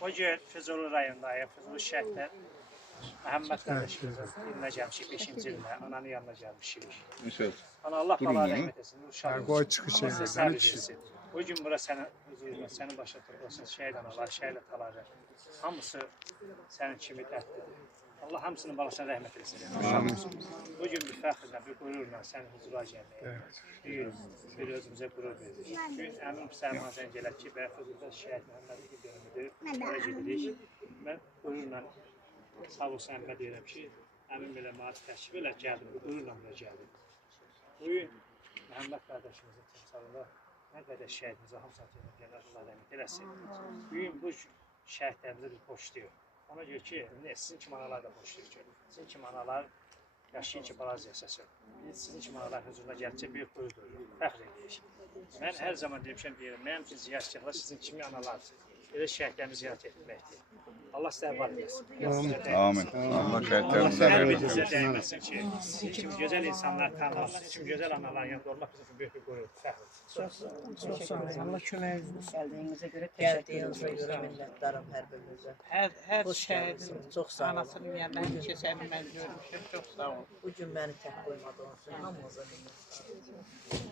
O gün Füzuli rayonundayıq. Füzuli şəhərdə Məhəmməd qardaşımızın dilinə gəlmişik 5-ci ilinə. Ananın yanına gəlmişik. İnşallah. Ana Allah bala rəhmət etsin. Uşaq Qoy çıxış Allah sizə edin, səbir kişi. versin. Bu gün bura sənin huzuruna, sənin başa tutulsun. Şəhid analar, şəhid ataları. Hamısı sənin kimi dərdlidir. Allah hamısının balasına rəhmət etsin. Bu gün bir fəxrlə, bir qürurla sənin huzura gəlməyə. Bir özümüzə qürur veririk. Bugün əmim Sərman zəng elədi ki, Füzulda şəhid Məhəmməd İqidönümüdür. Oraya gedirik. Mən qürurla sağ olsun əmmə deyirəm ki, əmim belə maddi təşkil elə gəldim, qürurla bura gəldim. Bugün Məhəmməd qardaşımızın timsalında nə qədər şəhidimizə hamısına təşəkkür Allah rəhmət eləsin. Bugün bu şəhidlərimizə biz borcluyuq. Ona görə ki, sizin kimi analar da borcluyuq ki, sizin kimi analar yaşayın ki, balaca yaşasın. Biz sizin kimi analar huzuruna gəldikcə böyük qürur duyuruq, fəxr edirik. Mən hər zaman demişəm, deyirəm, mənim üçün ziyarətçiliklər sizin kimi analarsınız. Elə şəhidlərimi ziyarət etməkdir. Allah sizə var eləsin. Amin. Allah şəhidlərimizə Hər rəhmət birinizə etsin. dəyməsin ki, sizin kimi gözəl insanlar tanımaq, sizin kimi gözəl analar yanında olmaq bizim üçün böyük bir qürur, fəxrdir. Çox sağ olun. Allah köməyiniz Gəldiyinizə görə təşəkkür Gəldiyinizə edirəm. görə minnətdaram hər birinizə. Hər Xoş şəhidin gəlmisiniz. Çox sağ olun. anasının yanından keçəni mən görmüşəm. Çox sağ olun. Bu gün məni tək qoymadığınız üçün hamınıza minnətdaram.